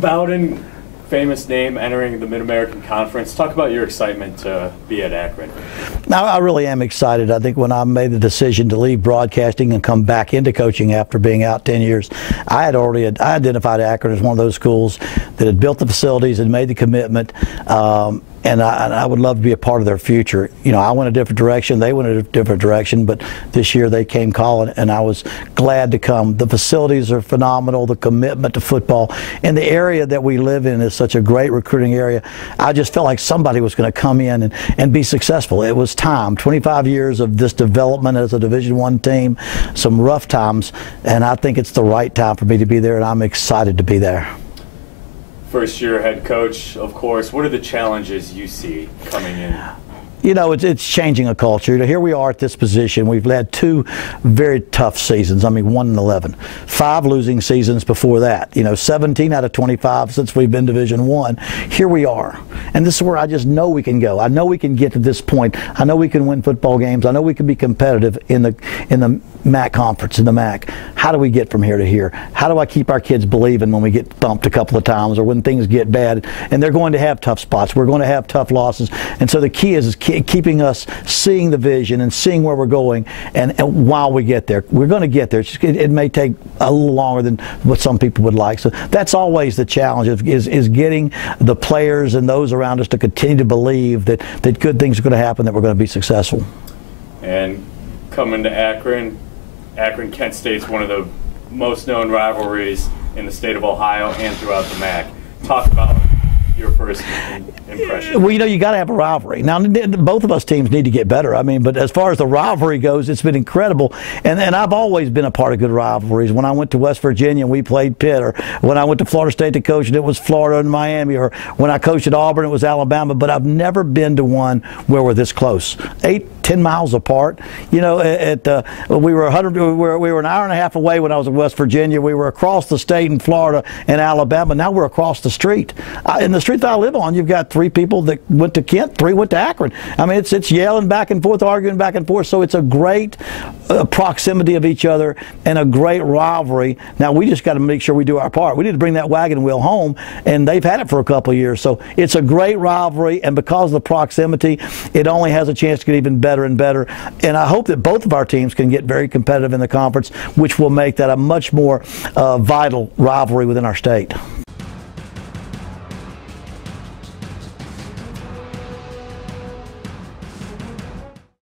Bowden, famous name, entering the Mid-American Conference. Talk about your excitement to be at Akron. Now, I really am excited. I think when I made the decision to leave broadcasting and come back into coaching after being out 10 years, I identified Akron as one of those schools that had built the facilities and made the commitment. And I would love to be a part of their future. You know, I went a different direction. They went a different direction. But this year they came calling, and I was glad to come. The facilities are phenomenal. The commitment to football. And the area that we live in is such a great recruiting area. I just felt like somebody was going to come in and be successful. It was time. 25 years of this development as a Division I team, some rough times. And I think it's the right time for me to be there, and I'm excited to be there. First-year head coach, of course. What are the challenges you see coming in? You know, it's changing a culture. Here we are at this position. We've had 2 very tough seasons. I mean, 1-11. 5 losing seasons before that. You know, 17 out of 25 since we've been Division I. Here we are. And this is where I just know we can go. I know we can get to this point. I know we can win football games. I know we can be competitive in the MAC conference, in the MAC. How do we get from here to here? How do I keep our kids believing when we get thumped a couple of times or when things get bad? And they're going to have tough spots. We're going to have tough losses. And so the key is keeping us seeing the vision and seeing where we're going. And while we get there, we're going to get there. It may take a little longer than what some people would like. So that's always the challenge, is getting the players and those around us to continue to believe that good things are going to happen, that we're going to be successful. And coming to Akron, Kent State's one of the most known rivalries in the state of Ohio and throughout the MAC. Talk about your first impression. Well, you know, you got to have a rivalry. Now, both of us teams need to get better. I mean, but as far as the rivalry goes, it's been incredible. And I've always been a part of good rivalries. When I went to West Virginia, we played Pitt. Or when I went to Florida State to coach, and it was Florida and Miami. Or when I coached at Auburn, it was Alabama. But I've never been to one where we're this close. 8-10 miles apart. You know, we were an hour and a half away when I was in West Virginia. We were across the state in Florida and Alabama. Now we're across the street. In the street that I live on, you've got 3 people that went to Kent, 3 went to Akron. I mean, it's yelling back and forth, arguing back and forth. So it's a great proximity of each other and a great rivalry. Now we just got to make sure we do our part. We need to bring that wagon wheel home, and they've had it for a couple of years. So it's a great rivalry, and because of the proximity, it only has a chance to get even better and better. And I hope that both of our teams can get very competitive in the conference, which will make that a much more vital rivalry within our state.